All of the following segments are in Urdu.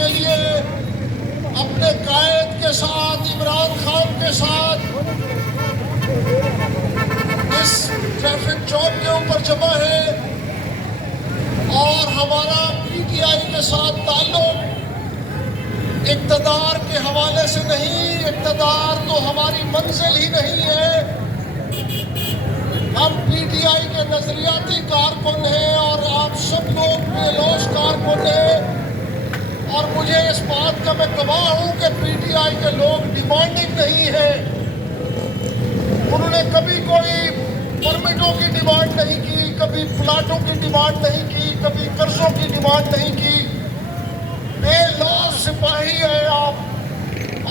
کے لیے اپنے قائد کے ساتھ، عمران خان کے ساتھ اس ٹریفک چوک کے اوپر جمع ہے، اور ہمارا پی ٹی آئی کے ساتھ تعلق اقتدار کے حوالے سے نہیں، اقتدار تو ہماری منزل ہی نہیں ہے۔ ہم پی ٹی آئی کے نظریاتی کارکن ہیں اور آپ سب لوگ بے لوث کارکن ہیں، اور مجھے اس بات کا میں گواہ ہوں کہ پی ٹی آئی کے لوگ ڈیمانڈنگ نہیں ہیں۔ انہوں نے کبھی کوئی پرمٹوں کی ڈیمانڈ نہیں کی، کبھی پلاٹوں کی ڈیمانڈ نہیں کی، کبھی قرضوں کی ڈیمانڈ نہیں کی۔ بے لوث سپاہی ہیں آپ،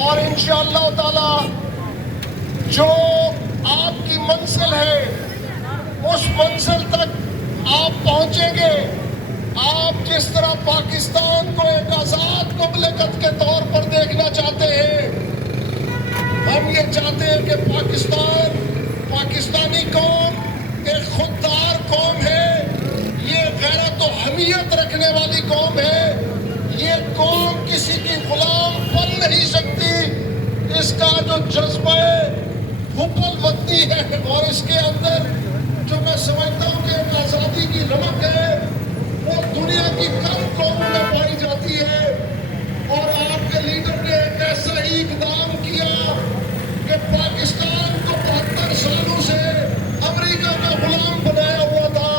اور انشاءاللہ تعالی جو آپ کی منزل ہے اس منزل تک آپ پہنچیں گے۔ آپ جس طرح پاکستان کو ایک آزاد مملکت کے طور پر دیکھنا چاہتے ہیں، ہم یہ چاہتے ہیں کہ پاکستانی قوم ایک خوددار قوم ہے، یہ غیرت و حمیت رکھنے والی قوم ہے، یہ قوم کسی کی غلام بن نہیں سکتی۔ اس کا جو جذبہ حب الوطنی ہے اور اس کے اندر جو میں سمجھتا ہوں کہ ایک آزادی کی رمق ہے، وہ دنیا کی کم قوموں میں پائی جاتی ہے۔ اور آپ کے لیڈر نے ایک ایسا ہی اقدام کیا کہ پاکستان کو 72 سالوں سے امریکہ کا غلام بنایا ہوا تھا۔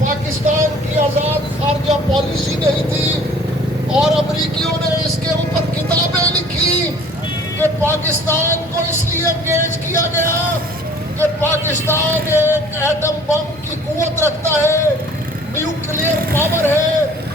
پاکستان کی آزاد خارجہ پالیسی نہیں تھی، اور امریکیوں نے اس کے اوپر کتابیں لکھی کہ پاکستان کو اس لیے انگیج کیا گیا کہ پاکستان ایک ایٹم بم کی قوت رکھتا ہے۔